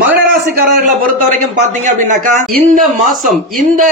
மகர ராசிக்காரர்களை பொறுத்த வரைக்கும் பாத்தீங்க அப்படின்னாக்கா இந்த மாசம், இந்த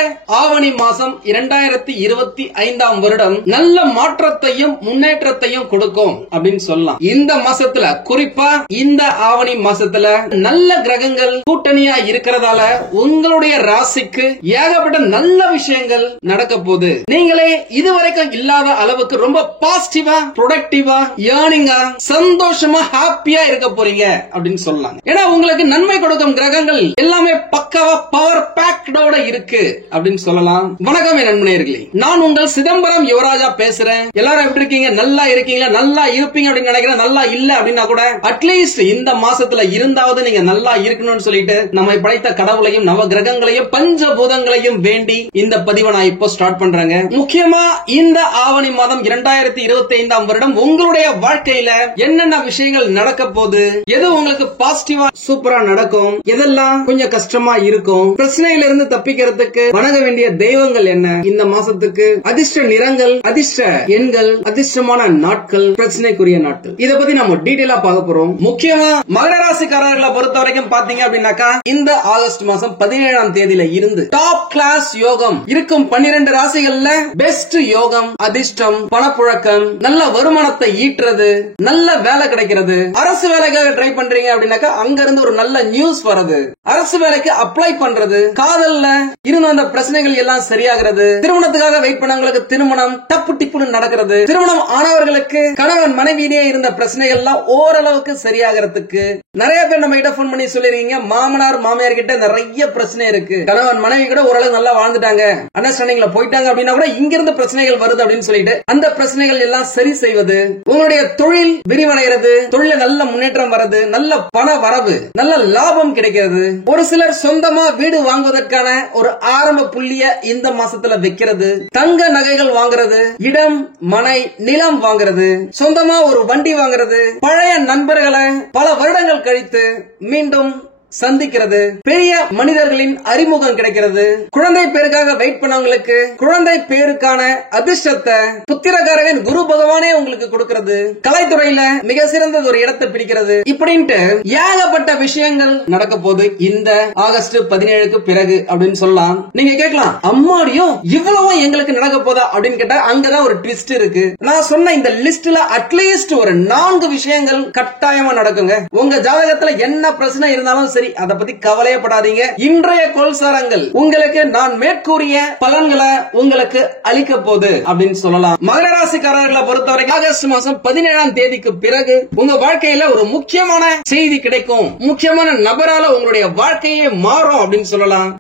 ஆவணி மாசம் 2025 வருடம் நல்ல மாற்றத்தையும் முன்னேற்றத்தையும் கொடுக்கும் அப்படின்னு சொல்லலாம். இந்த மாசத்துல, குறிப்பா இந்த ஆவணி மாசத்துல நல்ல கிரகங்கள் கூட்டணியா இருக்கிறதால உங்களுடைய ராசிக்கு ஏகப்பட்ட நல்ல விஷயங்கள் நடக்க போகுது. நீங்களே இதுவரைக்கும் இல்லாத அளவுக்கு ரொம்ப பாசிட்டிவா, ப்ரொடக்டிவா, ஏர்னிங்கா, சந்தோஷமா, ஹாப்பியா இருக்க போறீங்க அப்படின்னு சொல்லலாம். ஏன்னா உங்களுக்கு நன்மை கொடுக்கும் கிரகங்கள் எல்லாமே பக்காவா பவர் பேக்டோட இருக்கு அப்படின்னு சொல்லலாம். வணக்கம் என் நண்பர்களே, நான் உங்கள் சிதம்பரம் யுவராஜா பேசுறேன். எல்லாரும் எப்படி இருக்கீங்க? நல்லா இருக்கீங்களா? நல்லா இருப்பீங்க அப்படின்னு நினைக்கிறேன். நல்லா இல்ல அப்படின்னா கூட அட்லீஸ்ட் இந்த மாசத்துல இருந்தாவது நீங்க நல்லா இருக்கணும்னு சொல்லிட்டு நம்மை படைத்த கடவுளையும் நவ கிரகங்களையும் பஞ்சபூதங்களையும் வேண்டி இந்த பதிவை நான் இப்போ ஸ்டார்ட் பண்றேங்க. முக்கியமா இந்த ஆவணி மாதம் 2025 வருடம் உங்களுடைய வாழ்க்கையில என்னென்ன விஷயங்கள் நடக்க போகுது, எது உங்களுக்கு பாசிட்டிவா சூப்பரா நடக்கும், எதெல்லாம் கொஞ்சம் கஷ்டமா இருக்கும், பிரச்சனையில இருந்து தப்பிக்கிறதுக்கு வணங்க வேண்டிய தெய்வங்கள் என்ன, இந்த மாசத்துக்கு அதிர்ஷ்ட நிறங்கள், அதிர்ஷ்ட எண்கள், அதிர்ஷ்டமான நாட்கள், பிரச்சனைக்குரிய நாட்கள், இத பத்தி நம்ம டீடைலா பார்க்க போறோம். முக்கியமா மகர ராசிக்காரர்களை பொறுத்த வரைக்கும் பாத்தீங்க அப்படின்னாக்கா இந்த ஆகஸ்ட் மாசம் 17ஆம் தேதியில இருந்து டாப் கிளாஸ் யோகம் இருக்கும் 12 ராசிகள்ல பெஸ்ட் யோகம், அதிர்ஷ்டம், பணப்புழக்கம், நல்ல வருமானத்தை ஈட்டுறது, நல்ல வேலை கிடைக்கிறது, அரசு வேலைக்காக ட்ரை பண்றீங்க அப்படின்னாக்கா அங்க இருந்து ஒரு நல்ல நியூஸ் வருது, அரசு வேலைக்கு அப்ளை பண்றது, காதல்ல இருந்த அந்த பிரச்சனைகள் எல்லாம் சரியாகிறது, திருமணத்துக்காக வெயிட் பண்ணவங்களுக்கு திருமணம் டப்பு டிப்புன்னு நடக்கிறது, திருமணம் ஆனவர்களுக்கு கணவன் மனைவியிலேயே இருந்த பிரச்சனைகள் எல்லாம் ஓரளவுக்கு சரியாகிறதுக்கு நிறைய பேர் நம்ம கிட்ட போன் பண்ணி சொல்லிருக்கீங்க. மாமனார் மாமியார் கிட்ட நிறைய பிரச்சனை இருக்கு, கணவன் மனைவி கூட ஓரளவு நல்லா வாழ்ந்துட்டாங்க, அண்டர்ஸ்டாண்டிங்ல போயிட்டாங்க அப்படின்னா கூட இங்க இருந்து பிரச்சனைகள் வருது அப்படின்னு சொல்லிட்டு அந்த பிரச்சனைகள் எல்லாம் சரி செய்வது, உங்களுடைய தொழில் விரிவடைகிறது, தொழில நல்ல முன்னேற்றம் வருது, நல்ல பண வரவு, நல்ல லாபம் கிடைக்கிறது, ஒரு சிலர் சொந்தமா வீடு வாங்குவதற்கான ஒரு ஆரம்ப புள்ளிய இந்த மாசத்துல வைக்கிறது, தங்க நகைகள் வாங்குறது, இடம் மனை நிலம் வாங்குறது, சொந்தமா ஒரு வண்டி வாங்குறது, பழைய நண்பர்களை பல வருடங்கள் கழித்து மீண்டும் சந்திக்கிறது, பெரிய மனிதர்களின் அறிமுகம் கிடைக்கிறது, குழந்தை பேருக்காக வெயிட் பண்ணவங்களுக்கு குழந்தை பேருக்கான அதிர்ஷ்டத்தை புத்திரகாரகன் குரு பகவானே உங்களுக்கு கொடுக்கிறது, கலைத்துறையில மிக சிறந்த ஒரு இடத்தை பிடிக்கிறது, இப்படின்ட்டு ஏகப்பட்ட விஷயங்கள் நடக்க போகுது இந்த ஆகஸ்ட் 17க்கு பிறகு அப்படின்னு சொல்லலாம். நீங்க கேட்கலாம், அம்மாடியோ இவ்வளவும் எங்களுக்கு நடக்க போதா அப்படின்னு கேட்டா அங்கதான் ஒரு ட்விஸ்ட் இருக்கு. நான் சொன்ன இந்த லிஸ்ட்ல அட்லீஸ்ட் ஒரு 4 விஷயங்கள் கட்டாயமா நடக்குங்க. உங்க ஜாதகத்துல என்ன பிரச்சனை இருந்தாலும் சரி, அத பத்தி கவலையப்படாதீங்க. இன்றைய கோல்சாரங்கள் உங்களுக்கு நான் மேற்கூறிய பலன்களை உங்களுக்கு அளிக்க போகுது அப்படின்னு சொல்லலாம். மகர ராசிக்காரர்களை பொறுத்தவரைக்கும் ஆகஸ்ட் மாசம் 17ஆம் தேதிக்கு பிறகு உங்க வாழ்க்கையில ஒரு முக்கியமான செய்தி கிடைக்கும், முக்கியமான நபரால உங்களுடைய வாழ்க்கையே மாறும் அப்படின்னு சொல்லலாம்.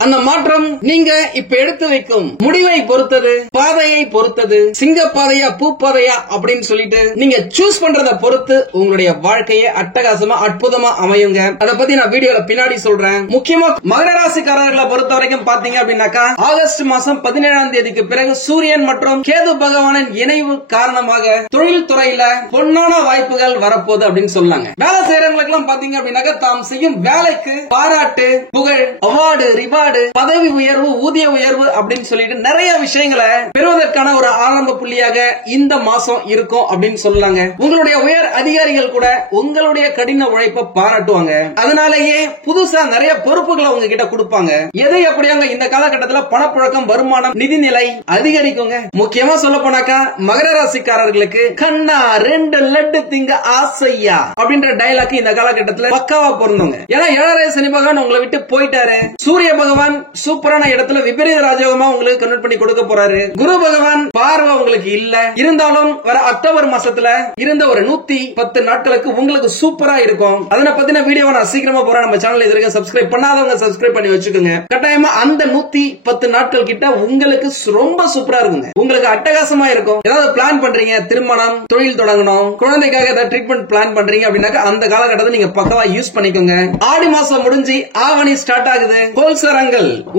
அந்த மாற்றம் நீங்க இப்ப எடுத்து வைக்கும் முடிவை பொறுத்தது, பாதையை பொறுத்தது, சிங்க பாதையா பூ பாதையா அப்படின்னு சொல்லிட்டு நீங்க சூஸ் பண்றத பொறுத்து உங்களுடைய வாழ்க்கையை அட்டகாசமா அற்புதமா அமையுங்க. அத பத்தி நான் வீடியோல பின்னாடி சொல்றேன். முக்கியமா மகர ராசிக்காரர்களை பொறுத்த வரைக்கும் பாத்தீங்க அப்படின்னாக்கா ஆகஸ்ட் மாசம் 17ஆம் தேதிக்கு பிறகு சூரியன் மற்றும் கேது பகவானின் இணைவு காரணமாக தொழில் துறையில பொன்னான வாய்ப்புகள் வரப்போகுது அப்படின்னு சொன்னாங்க. வேலை செய்யறவங்களுக்கு எல்லாம் பாத்தீங்க அப்படின்னாக்கா தாம் செய்யும் வேலைக்கு பாராட்டு, புகழ், அவார்டு, ரிவார்டு, பதவி உயர்வு, ஊதிய உயர்வு அப்படின்னு சொல்லிட்டு நிறைய விஷயங்களை பெறுவதற்கான ஒரு ஆரம்ப புள்ளியாக இந்த மாசம் இருக்கும் அப்படின்னு சொல்லாங்க. உங்களுடைய உயர் அதிகாரிகள் கூட உங்களுடைய கடின உழைப்பை பாராட்டுவாங்க. அதனாலேயே புதுசா நிறைய பொறுப்புகளை உங்ககிட்ட கொடுப்பாங்க. எதை அப்படியாங்க இந்த காலகட்டத்தில் பணப்புழக்கம், வருமானம், நிதிநிலை அதிகரிக்குங்க. முக்கியமா சொல்ல போனாக்கா மகர ராசிக்காரர்களுக்கு கண்ணா 2 லட்டு திங்க ஆசையா அப்படின்ற டயலாக் இந்த காலகட்டத்தில் பக்காவா பொருந்துங்க. ஏன்னா 7வது சனி பகவான் உங்களை விட்டு போயிட்டாரு, சூரிய பகவான் சூப்பரான இடத்துல விபரீத ராஜயோகமா உங்களுக்கு கன்வெர்ட் பண்ணி கொடுக்க போறாரு, குரு பகவான் பார்வை உங்களுக்கு இல்ல இருந்தாலும் வர அக்டோபர் மாசத்துல இருந்த ஒரு 110 நாட்களுக்கு உங்களுக்கு சூப்பரா இருக்கும். அதனை பத்தின வீடியோ நான் சீக்கிரமா போறேன். நம்ம சேனல் இதுவரைக்கும் சப்ஸ்கிரைப் பண்ணாதவங்க சப்ஸ்கிரைப் பண்ணி வச்சுக்கோங்க. கட்டாயமா அந்த 110 நாட்கள் கிட்ட உங்களுக்கு ரொம்ப சூப்பரா இருக்குங்க. உங்களுக்கு அட்டகாசமா இருக்கும். ஏதாவது பிளான் பண்றீங்க, திருமணம், தொழில் தொடங்கணும், குழந்தைக்காக ஏதாவது ட்ரீட்மெண்ட் பிளான் பண்றீங்க அப்படின்னாக்கா அந்த காலகட்டத்தை நீங்க பக்கவா யூஸ் பண்ணிக்கோங்க. ஆடி மாசம் முடிஞ்சு ஆவணி ஸ்டார்ட் ஆகுது. கோல்சரங்கள்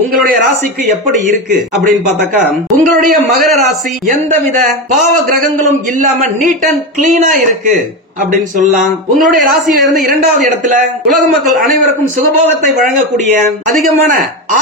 உங்களுடைய ராசிக்கு எப்படி இருக்கு அப்படின்னு பார்த்தாக்கா உங்களுடைய மகர ராசி எந்தவித பாவ கிரகங்களும் இல்லாம நீட் அண்ட் கிளீனா இருக்கு அப்படின்னு சொல்லலாம். உங்களுடைய ராசியில இருந்து இரண்டாவது இடத்துல உலக மக்கள் அனைவருக்கும் சுகபோகத்தை வழங்கக்கூடிய, அதிகமான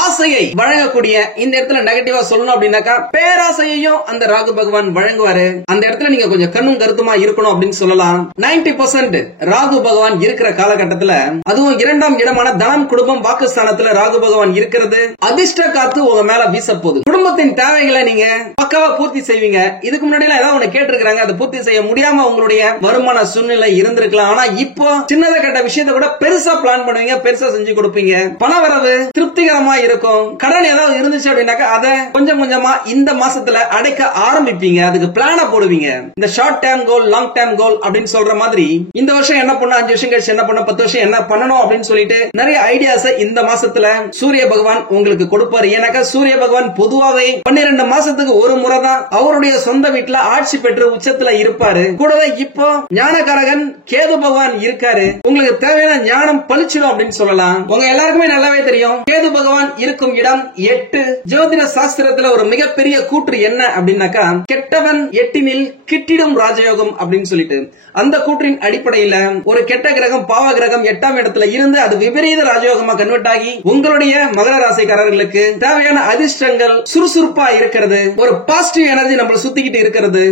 ஆசையை வழங்கக்கூடிய, இந்த இடத்துல நெகட்டிவா சொல்லணும் அப்படின்னாக்கா பேராசையையும் அந்த ராகு பகவான் வழங்குவாரு. அந்த இடத்துல நீங்க கொஞ்சம் கண்ணும் கருத்துமா இருக்கணும் அப்படின்னு சொல்லலாம். 90% ராகு பகவான் இருக்கிற காலகட்டத்துல, அதுவும் இரண்டாம் இடமான தனம் குடும்பம் வாக்குஸ்தானத்துல ராகு பகவான் இருக்கிறது அதிர்ஷ்ட காத்து உங்க மேல வீச போகுது. குடும்பத்தின் தேவைகளை நீங்க பக்காவா பூர்த்தி செய்வீங்க. இதுக்கு முன்னாடி ஏதாவது ஒண்ணு கேட்டிருக்காங்க, அதை பூர்த்தி செய்ய முடியாம உங்களுடைய வருமான சூழ்நிலை இருந்திருக்கலாம். ஆனா இப்போ சின்னதை கட்ட விஷயத்தை கூட பெருசா பிளான் பண்ணுவீங்க, பெருசா செஞ்சு கொடுப்பீங்க. பணவரவு திருப்திகரமா இருக்கும். கடன் ஏதாவது இருந்துச்சு அப்படின்னாக்கா அதை கொஞ்சம் கொஞ்சமா இந்த மாசத்துல அடைக்க ஆரம்பிப்பீங்க. அதுக்கு பிளான போடுவீங்க. இந்த short term goal, long term goal அப்படின்னு சொல்ற மாதிரி இந்த வருஷம் என்ன பண்ண, 5 வருஷம் கழிச்சு என்ன பண்ண, 10 வருஷம் என்ன பண்ணணும் அப்படின்னு சொல்லிட்டு நிறைய ஐடியாஸ் இந்த மாசத்துல சூரிய பகவான் உங்களுக்கு கொடுப்பாரு. ஏன்னாக்கா சூரிய பகவான் பொதுவாவே 12 மாசத்துக்கு ஒரு முறை தான் அவருடைய சொந்த வீட்டுல ஆட்சி பெற்று உச்சத்துல இருப்பாரு. கூடவே இப்போ ஞானகாரகன் கேது பகவான் இருக்காரு. உங்களுக்கு தேவையான ஞானம் பழிச்சிடும் அப்படின்னு சொல்லலாம். உங்க எல்லாருக்குமே நல்லாவே தெரியும் கேது பகவான் இருக்கும் இடம் 8. ஜோதிட சாஸ்திரத்துல ஒரு மிகப்பெரிய கூற்று என்ன அப்படின்னாக்கா, கெட்டவன் 8 கிட்டிடும் ராஜயோகம் அப்படின்னு சொல்லிட்டு, அந்த கூற்றின் அடிப்படையில ஒரு கெட்ட கிரகம், பாவ கிரகம் 8ஆம் இடத்துல இருந்து அது விபரீத ராஜயோகமா கன்வெர்ட் ஆகி உங்களுடைய மகர ராசிக்காரர்களுக்கு தேவையான அதிர்ஷ்டங்கள் சுறுசுறுப்பா இருக்கிறது, ஒரு பாசிட்டிவ் எனர்ஜி நம்மள சுத்திக்கிட்டு இருக்கிறது,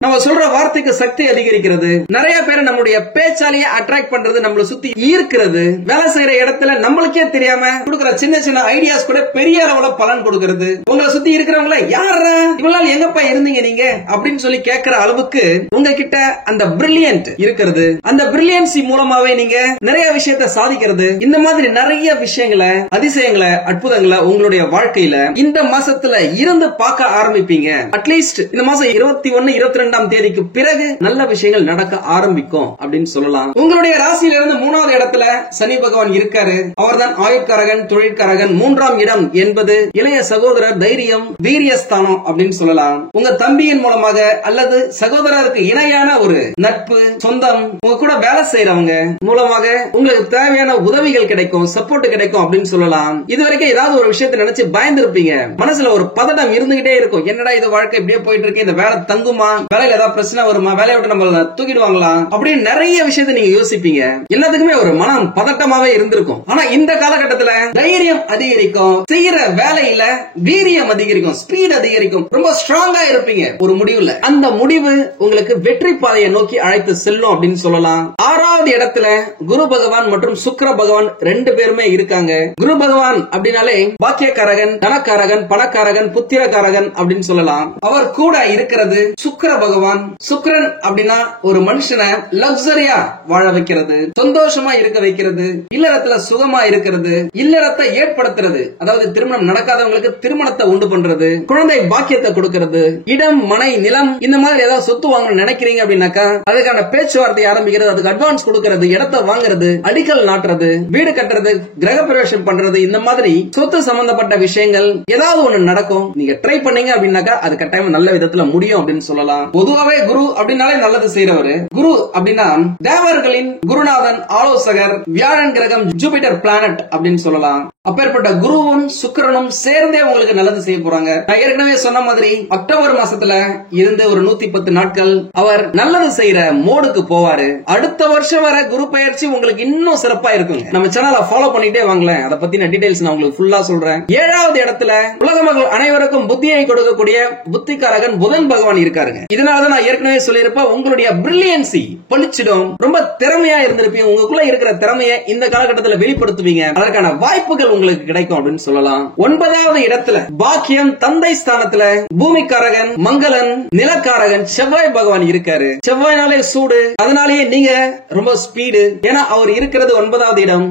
நம்ம சொல்ற வார்த்தைக்கு சக்தி அதிகரிக்கிறது, நிறைய பேரை நம்மளுடைய பேச்சாலேயே அட்ராக்ட் பண்றது, நம்மள சுத்தி ஈர்க்கிறது, வேலை செய்யற இடத்துல நம்மளுக்கே தெரியாம கொடுக்கிற சின்ன சின்ன ஐடியாஸ் கூட பெரிய அளவுல பலன் கொடுக்கிறது. உங்களை சுத்தி இருக்கிறவங்கள யாரா இவ்வளவு எங்கப்பா இருந்தீங்க நீங்க அப்படின்னு சொல்லி கேட்கிற அளவுக்கு உங்ககிட்ட அந்த பிரில்லியன்ட் இருக்கிறது. அந்த பிரில்லியன்சி மூலமாவே நீங்க நிறைய விஷயத்தை சாதிக்கிறது. இந்த மாதிரி நிறைய விஷயங்களை, அதிசயங்களை, அற்புதங்களை உங்களுடைய வாழ்க்கையில இந்த மாசத்துல இருந்து பார்க்க ஆரம்பிப்பீங்க. அட்லீஸ்ட் இந்த மாசம் 21, 22 தேதிக்கு பிறகு நல்ல விஷயங்கள் நடக்க ஆரம்பிக்கும் அப்படின்னு சொல்லலாம். உங்களுடைய ராசியில இருந்து 3வது இடத்துல சனி பகவான் இருக்காரு. அவர்தான் ஆயுட்காரகன், தொழிற்காரகன். 3ஆம் இடம் என்பது இளைய சகோதரர், தைரியம், வீரியஸ்தானம் அப்படின்னு சொல்லலாம். உங்க தம்பியின் மூலமாக அல்லது சகோதரருக்கு இணையான ஒரு நட்பு, சொந்தம், உங்க கூட வேலை செய்யறவங்க மூலமாக உங்களுக்கு தேவையான உதவிகள் கிடைக்கும், சப்போர்ட் கிடைக்கும் அப்படின்னு சொல்லலாம். இதுவரைக்கும் ஏதாவது ஒரு விஷயத்தை நினைச்சு பயந்து இருப்பீங்க. மனசுல ஒரு பதட்டம் இருந்துகிட்டே இருக்கும். என்னடா இது வாழ்க்கை இப்படியே போயிட்டு இருக்கு, இந்த வேலை தங்குமா, வேலையில ஏதாவது பிரச்சனை வருமா, வேலையை விட்டு நம்ம தூக்கிடுவாங்களா அப்படின்னு நிறைய விஷயத்தை நீங்க யோசிப்பீங்க. எல்லாத்துக்குமே ஒரு மனம் பதட்டமாவே இருந்திருக்கும். ஆனா இந்த காலகட்டத்துல தைரியம் அதிகரிக்கும், செய்யற வேலையில வீரியம் அதிகரிக்கும், ஸ்பீட் அதிகரிக்கும், ரொம்ப ஸ்ட்ராங்கா இருப்பீங்க. ஒரு முடிவுல அந்த முடிவு உங்களுக்கு வெற்றி பாதையை நோக்கி அழைத்து செல்லும் அப்படின்னு சொல்லலாம். 6வது இடத்துல குரு பகவான் மற்றும் சுக்கிர பகவான் 2 பேருமே இருக்காங்க. குரு பகவான் அப்படின்னாலே பாக்கியக்காரகன், தனக்காரகன், பணக்காரகன், புத்திரக்காரகன் அப்படின்னு சொல்லலாம். அவர் கூட இருக்கிறது சுக்கிர பகவான். சுக்கிரன் அப்படின்னா ஒரு மனுஷனை லக்ஸரியா வாழ வைக்கிறது, சந்தோஷமா இருக்க வைக்கிறது, இல்லறத்துல சுகமா இருக்கிறது, இல்லறத்தை ஏற்படுத்துறது, அதாவது திருமணம் நடக்காதவங்களுக்கு திருமணத்தை உண்டு பண்றது, குழந்தை பாக்கியத்தை கொடுக்கிறது, இடம், மனை, நிலம், இந்த மாதிரி ஏதாவது சொத்து வாங்க நினைக்கிறீங்க அப்படின்னாக்கா அதுக்கான பேச்சுவார்த்தை ஆரம்பிக்கிறது, அதுக்கு அட்வான்ஸ் கொடுக்கிறது, இடத்தை வாங்குறது, அடிக்கல் நாட்டுறது, வீடு கட்டுறது, கிரக பிரவேசம் பண்றது, இந்த மாதிரி சொத்து சம்பந்தப்பட்ட விஷயங்கள் ஏதாவது ஒண்ணு நடக்கும். நீங்க ட்ரை பண்ணீங்க அப்படின்னாக்கா அது கட்டாயம் நல்ல விதத்துல முடியும் அப்படின்னு சொல்லலாம். பொதுவாவே குரு அப்படின்னாலே நல்லது செய்யறவரு. குரு அப்படின்னா தேவர்களின் குருநாதன், ஆலோசகர், வியாழன் கிரகம், ஜூபிட்டர் பிளானட் அப்படின்னு சொல்லலாம். அப்பேற்பட்ட குருவும் சுக்கிரனும் சேர்ந்தே உங்களுக்கு நல்லது செய்ய போறாங்க. நான் ஏற்கனவே சொன்ன மாதிரி அக்டோபர் மாசத்துல இருந்து ஒரு 110 நாட்கள் அவர் நல்லது செய்யற மோடுக்கு போவாரு. அடுத்த வருஷம் வர குரு பயிற்சி உங்களுக்கு இன்னும் சிறப்பா இருக்குங்க. நம்ம சேனலை ஃபாலோ பண்ணிட்டே வாங்களேன், அதை பத்தின டீடைல்ஸ் நான் உங்களுக்கு ஃபுல்லா சொல்றேன். 7வது இடத்துல உலக மக்கள் அனைவருக்கும் புத்தியை கொடுக்கக்கூடிய புத்திகாரகன் புதன் பகவான் இருக்காருங்க. இதனாலதான் நான் ஏற்கனவே சொல்லியிருப்பேன், உங்களுடைய பிரில்லியன்சி பளிச்சிடும், ரொம்ப திறமையா இருந்திருப்பீங்க. உங்களுக்குள்ள இருக்கிற திறமையை இந்த காலகட்டத்தில் வெளிப்படுத்துவீங்க. அதற்கான வாய்ப்புகள் உங்களுக்கு கிடைக்கும் அப்படின்னு சொல்லலாம். 9வது இடத்துல பாக்கியம், தந்தை ஸ்தானத்துல பூமிக்காரகன், மங்களன், நிலக்காரகன் செவ்வாய் பகவான் இருக்காரு. செவ்வாய்னாலே சூடு, அதனாலேயே நீங்க ரொம்ப ஸ்பீடு. ஏன்னா அவர் இருக்கிறது 9வது இடம்.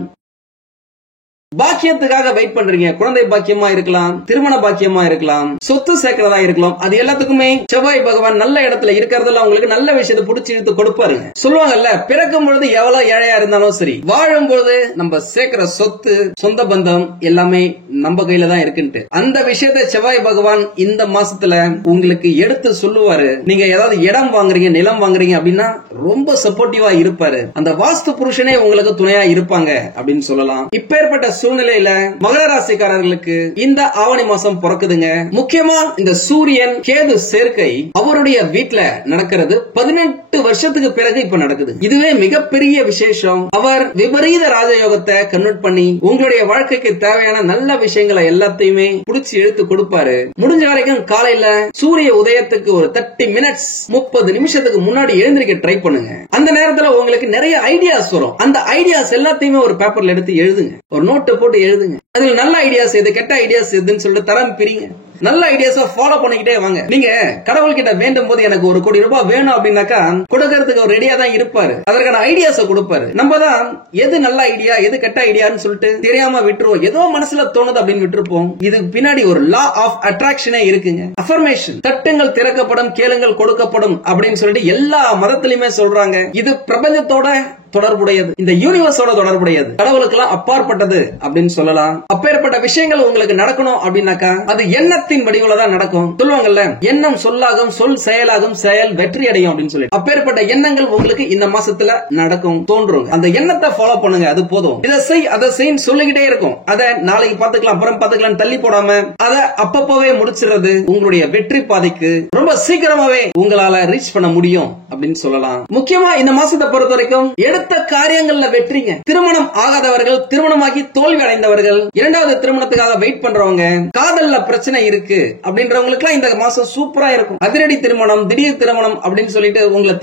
பாக்கியத்துக்காக வெயிட் பண்றீங்க. குழந்தை பாக்கியமா இருக்கலாம், திருமண பாக்கியமா இருக்கலாம், சொத்து சேர்க்கிறதா இருக்கலாம். அது எல்லாத்துக்குமே செவ்வாய் பகவான் நல்ல இடத்துல இருக்கிறதுல உங்களுக்கு நல்ல விஷயத்தை பிடிச்சி இழுத்து கொடுப்பாரு. சொல்லுவாங்கல்ல, பிறக்கும் பொழுது எவ்வளவு ஏழையா இருந்தாலும் சரி, வாழும் பொழுது நம்ம சேர்க்கிற சொத்து, சொந்த பந்தம் எல்லாமே நம்ம கையில தான் இருக்குன்ட்டு அந்த விஷயத்தை செவ்வாய் பகவான் இந்த மாசத்துல உங்களுக்கு எடுத்து சொல்லுவாரு. நீங்க ஏதாவது இடம் வாங்குறீங்க, நிலம் வாங்குறீங்க அப்படின்னா ரொம்ப சப்போர்ட்டிவா இருப்பாரு. அந்த வாஸ்து புருஷனே உங்களுக்கு துணையா இருப்பாங்க அப்படின்னு சொல்லலாம். இப்பேற்பட்ட சூழ்நிலையில மகர ராசிக்காரர்களுக்கு இந்த ஆவணி மாசம் பிறக்குதுங்க. முக்கியமா இந்த சூரியன் கேது சேர்க்கை அவருடைய வீட்டுல நடக்கிறது 18 வருஷத்துக்கு பிறகு இப்ப நடக்குது. இதுவே மிகப்பெரிய விசேஷம். அவர் விபரீத ராஜயோகத்தை கன்வெர்ட் பண்ணி உங்களுடைய வாழ்க்கைக்கு தேவையான நல்ல விஷயங்களை எல்லாத்தையுமே புடிச்சு எடுத்து கொடுப்பாரு. முடிஞ்ச வரைக்கும் காலையில சூரிய உதயத்துக்கு ஒரு 30 மினிட்ஸ் 30 நிமிஷத்துக்கு முன்னாடி எழுந்திருக்க ட்ரை பண்ணுங்க. அந்த நேரத்துல உங்களுக்கு நிறைய ஐடியாஸ் வரும். அந்த ஐடியாஸ் எல்லாத்தையுமே ஒரு பேப்பர்ல எடுத்து எழுதுங்க. ஒரு நோட்டு போட்டு எழுதுங்க. அதுல நல்ல ஐடியாஸ் எது, கெட்ட ஐடியாஸ் எதுன்னு சொல்லிட்டு தரம் பிரிங்க. நல்ல ஐடியாஸா ஃபாலோ பண்ணிக்கிட்டே வாங்க. நீங்க கடவுள் கிட்ட வேண்டும் போது எனக்கு 1 கோடி ரூபாய் வேணும் அப்படின்னாக்கா கொடுக்கறதுக்கு அவர் ரெடியா தான் இருப்பாரு. அதற்கான ஐடியாஸ கொடுப்பாரு. நம்ம தான் எது நல்ல ஐடியா எது கெட்ட ஐடியான்னு சொல்லிட்டு தெரியாம விட்டுருவோம். ஏதோ மனசுல தோணுது அப்படின்னு விட்டுருப்போம். இது பின்னாடி ஒரு லா ஆஃப் அட்ராக்ஷனே இருக்குங்க. அஃபர்மேஷன், தட்டுங்கள் திறக்கப்படும், கேளுங்கள் கொடுக்கப்படும் அப்படின்னு சொல்லிட்டு எல்லா மதத்திலுமே சொல்றாங்க. இது பிரபஞ்சத்தோட தொடர்புடையது, இந்த யூனிவர்ஸோட தொடர்புடையது, கடவுளுக்கெல்லாம் அப்பாற்பட்டது அப்படின்னு சொல்லலாம். அப்பேற்பட்ட விஷயங்கள் உங்களுக்கு நடக்கணும் அப்படின்னாக்கா அது எண்ணத்தின் வடிவில தான் நடக்கும். சொல்லுவாங்கல்ல, எண்ணம் சொல்லாகும், சொல் செயலாகும், செயல் வெற்றி அடையும் அப்படின்னு சொல்லி. அப்பேற்பட்ட எண்ணங்கள் உங்களுக்கு இந்த மாசத்துல நடக்கும், தோன்றும். அந்த எண்ணத்தை ஃபாலோ பண்ணுங்க, அது போதும். இதை செய் அதை செய்ன்னு சொல்லிக்கிட்டே இருக்கும். அதை நாளைக்கு பாத்துக்கலாம் அப்புறம் பாத்துக்கலாம் தள்ளி போடாம அதை அப்பப்பவே முடிச்சிடுறது உங்களுடைய வெற்றி பாதைக்கு ரொம்ப சீக்கிரமாவே உங்களால ரீச் பண்ண முடியும் அப்படின்னு சொல்லலாம். முக்கியமா இந்த மாசத்தை பொறுத்த வரைக்கும் எடுத்த காரியங்கள்ல வெற்றிங்க. திருமணம் ஆகாதவர்கள், திருமணமாகி தோல்வி அடைந்தவர்கள், இரண்டாவது திருமணத்துக்காக வெயிட் பண்றவங்க, காதல்ல பிரச்சனை இருக்கு அப்படின்றவங்களுக்கு இந்த மாசம் சூப்பரா இருக்கும். அதிரடி திருமணம், திடீர் திருமணம் அப்படின்னு சொல்லிட்டு உங்களை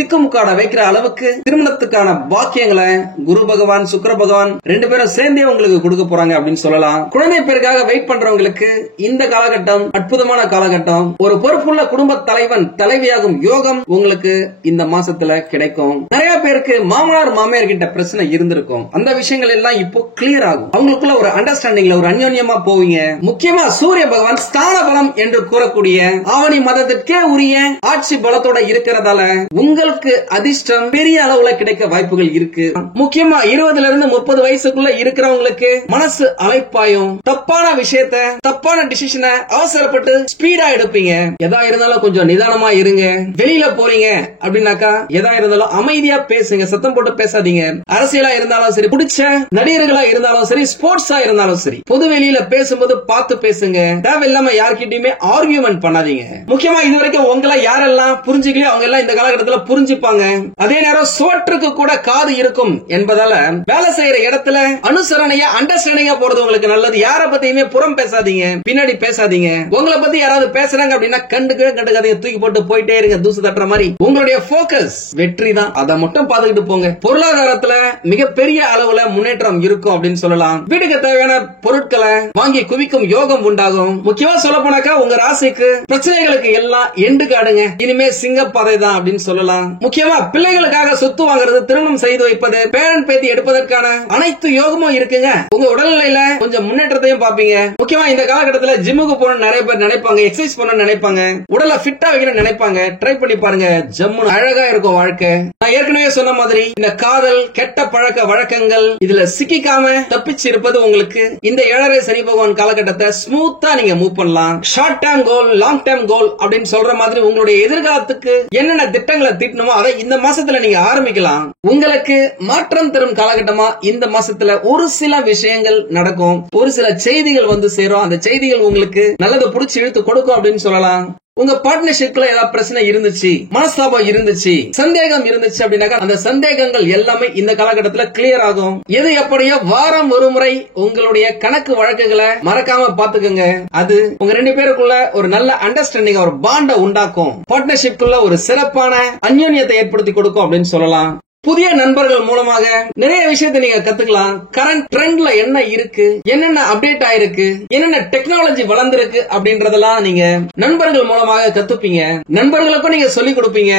திக்குமுக்காட வைக்கிற அளவுக்கு திருமணத்துக்கான பாக்கியங்களை குரு பகவான் சுக்கிர பகவான் 2 பேரும் சேர்ந்தே உங்களுக்கு கொடுக்க போறாங்க அப்படின்னு சொல்லலாம். குழந்தை பேருக்காக வெயிட் பண்றவங்களுக்கு இந்த காலகட்டம் அற்புதமான காலகட்டம். ஒரு பொறுப்புள்ள குடும்ப தலைவன் தலைவியாகும் யோகம் உங்களுக்கு இந்த மாசத்துல கிடைக்கும். நிறைய பேருக்கு மாமனார் மாமியார் கிட்ட பிரச்சனை இருந்திருக்கும். அந்த விஷயங்கள் எல்லாம் இப்போ கிளியர் ஆகும். அவங்களுக்குள்ள ஒரு அண்டர்ஸ்டாண்டிங்ல ஒரு அந்யோன்யமா போவீங்க. முக்கியமா சூரிய பகவான் ஸ்தான பலம் என்று கூறக்கூடிய ஆவணி மதத்திற்கே உரிய ஆட்சி பலத்தோட இருக்கிறதால உங்களுக்கு அதிர்ஷ்டம் பெரிய அளவுல கிடைக்க வாய்ப்புகள் இருக்கு. முக்கியமா 20 இருந்து 30 வயசுக்குள்ள இருக்கிறவங்களுக்கு மனசு அலைப்பாயும். தப்பான விஷயத்த தப்பான டிசிஷனை அவசரப்பட்டு ஸ்பீடா எடுப்பீங்க. எதா இருந்தாலும் கொஞ்சம் நிதானமா இருங்க. வெளியில போறீங்க அப்படின்னாக்கா எதா இருந்தாலும் அமைதியா பேசுங்க, சத்தம் போட்டு பேசாதீங்க. அரசியலா இருந்தாலும் சரி, பிடிச்ச நடிகர்களா இருந்தாலும் சரி, ஸ்போர்ட்ஸா இருந்தாலும் சரி, பொது வெளியில பேசும்போது பார்த்து பேசுங்க. தேவையில்லாம யார்கிட்டயுமே ஆர்கியூமெண்ட் பண்ணாதீங்க. முக்கியமா இதுவரைக்கும் உங்களை யாரெல்லாம் புரிஞ்சுக்கலையோ அவங்க எல்லாம் இந்த காலகட்டத்தில் புரிஞ்சுப்பாங்க. அதே நேரம் சோற்றுக்கு கூட காது இருக்கும் என்பதால வேலை செய்யற இடத்துல அனுசரணையா அண்டர்ஸ்டாண்டிங்கா போறது உங்களுக்கு நல்லது. யார பத்தியுமே புறம் பேசாதீங்க, பின்னாடி பேசாதீங்க. உங்களை பத்தி யாராவது பேசுறாங்க அப்படின்னா கண்டுக்காதீங்க, தூக்கி போட்டு போயிட்டே இருங்க. தூசு தட்டுற மாதிரி உங்களுடைய போக்கஸ் வெற்றி தான். அதை மட்டும் பாத்துக்கிட்டு போங்க. பொருளாதாரத்துல மிகப்பெரிய அளவுல முன்னேற்றம் இருக்கும் அப்படின்னு சொல்லலாம். வீட்டுக்கு தேவையான பொருட்களை வாங்கி குவிக்கும் யோகம் உண்டாகும். முக்கியமா சொல்ல போனாக்கா உங்க ராசிக்கு பிரச்சனைகளுக்கு எல்லாம் எண்டு காடுங்க. இனிமே சிங்கப்பாதை தான் அப்படின்னு சொல்லலாம். முக்கியமா பிள்ளைகளுக்காக சொத்து வாங்குறது, திருமணம் செய்து வைப்பது, பேரன் பேத்தி எடுப்பதற்கான அனைத்து யோகமும் இருக்குங்க. உங்க உடல்நிலையில கொஞ்சம் முன்னேற்றத்தையும் பாப்பீங்க. முக்கியமா இந்த காலகட்டத்தில் ஜிம்முக்கு போன நிறைய பேர் நினைப்பாங்க, எக்ஸசைஸ் பண்ண நினைப்பாங்க, உடலை ஃபிட்டா வைக்க நினைப்பாங்க. ட்ரை பண்ணி பாருங்க, ஜம்முன்னு அழகா இருக்கும் வாழ்க்கை. நான் ஏற்கனவே சொன்ன மாதிரி இந்த காதல் கெட்ட பழக்க வழக்கங்கள் இதுல சிக்கிக்காம தப்பிச்சு இருப்பது உங்களுக்கு இந்த 7.5 சனி பகவான் காலகட்டத்தை ஸ்மூத்தா நீங்க மூவ் பண்ணலாம். Short term goal, long term goal அப்படின்னு சொல்ற மாதிரி உங்களுடைய எதிர்காலத்துக்கு என்னென்ன திட்டங்களை தீட்டணுமோ அதை இந்த மாசத்துல நீங்க ஆரம்பிக்கலாம். உங்களுக்கு மாற்றம் தரும் காலகட்டமா இந்த மாசத்துல ஒரு சில விஷயங்கள் நடக்கும், ஒரு சில செய்திகள் வந்து சேரும். அந்த செய்திகள் உங்களுக்கு நல்லதை புடிச்சு இழுத்து கொடுக்கும் அப்படின்னு சொல்லலாம். உங்க பார்ட்னர்ஷிப்ல ஏதாவது பிரச்சனை இருந்துச்சு, மனஸ்தாபம் இருந்துச்சு, சந்தேகம் இருந்துச்சு அப்படின்னாக்கா அந்த சந்தேகங்கள் எல்லாமே இந்த காலகட்டத்தில் கிளியர் ஆகும். எது எப்படியோ வாரம் ஒரு முறை உங்களுடைய கணக்கு வழக்குகளை மறக்காம பாத்துக்கோங்க. அது உங்க 2 பேருக்குள்ள ஒரு நல்ல அண்டர்ஸ்டாண்டிங், ஒரு பாண்ட உண்டாக்கும். பார்ட்னர்ஷிப்குள்ள ஒரு சிறப்பான அந்யோன்யத்தை ஏற்படுத்தி கொடுக்கும் அப்படின்னு சொல்லலாம். புதிய நண்பர்கள் மூலமாக நிறைய விஷயத்தை நீங்க கத்துக்கலாம். கரண்ட் ட்ரெண்ட்ல என்ன இருக்கு, என்னென்ன அப்டேட் ஆயிருக்கு, என்னென்ன டெக்னாலஜி வளர்ந்திருக்கு அப்படின்றதெல்லாம் நீங்க நண்பர்கள் மூலமாக கத்துப்பீங்க. நண்பர்களுக்கும் நீங்க சொல்லிக் கொடுப்பீங்க.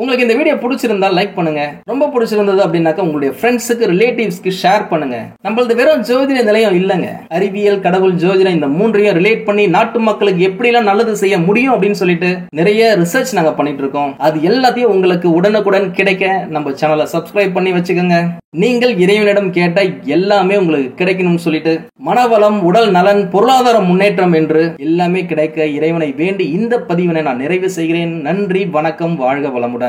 உங்களுக்கு இந்த வீடியோ பிடிச்சிருந்தா லைக் பண்ணுங்க. ரொம்ப பிடிச்சிருந்தது அப்படின்னாக்கா உங்களுடைய ஃப்ரெண்ட்ஸுக்கு, ரிலேட்டிவ்ஸ்க்கு ஷேர் பண்ணுங்க. நம்மளது வெறும் ஜோதிட நிலையம் இல்லங்க, அறிவியல், கடவுள், ஜோதிடம் இந்த 3ஐயும் ரிலேட் பண்ணி நாட்டு மக்களுக்கு எப்படி எல்லாம் நல்லது செய்ய முடியும் அப்படின்னு சொல்லிட்டு நிறைய ரிசர்ச் நாங்க பண்ணிட்டு இருக்கோம். அது எல்லாத்தையும் உங்களுக்கு உடனுக்குடன் கிடைக்க நம்ம சேனலை சப்ஸ்கிரைப் பண்ணி வச்சுக்கோங்க. நீங்கள் இறைவனிடம் கேட்ட எல்லாமே உங்களுக்கு கிடைக்கணும்னு சொல்லிட்டு மனவளம், உடல் நலன், பொருளாதார முன்னேற்றம் என்று எல்லாமே கிடைக்க இறைவனை வேண்டி இந்த பதிவினை நான் நிறைவு செய்கிறேன். நன்றி, வணக்கம், வாழ்க வளமுடன்.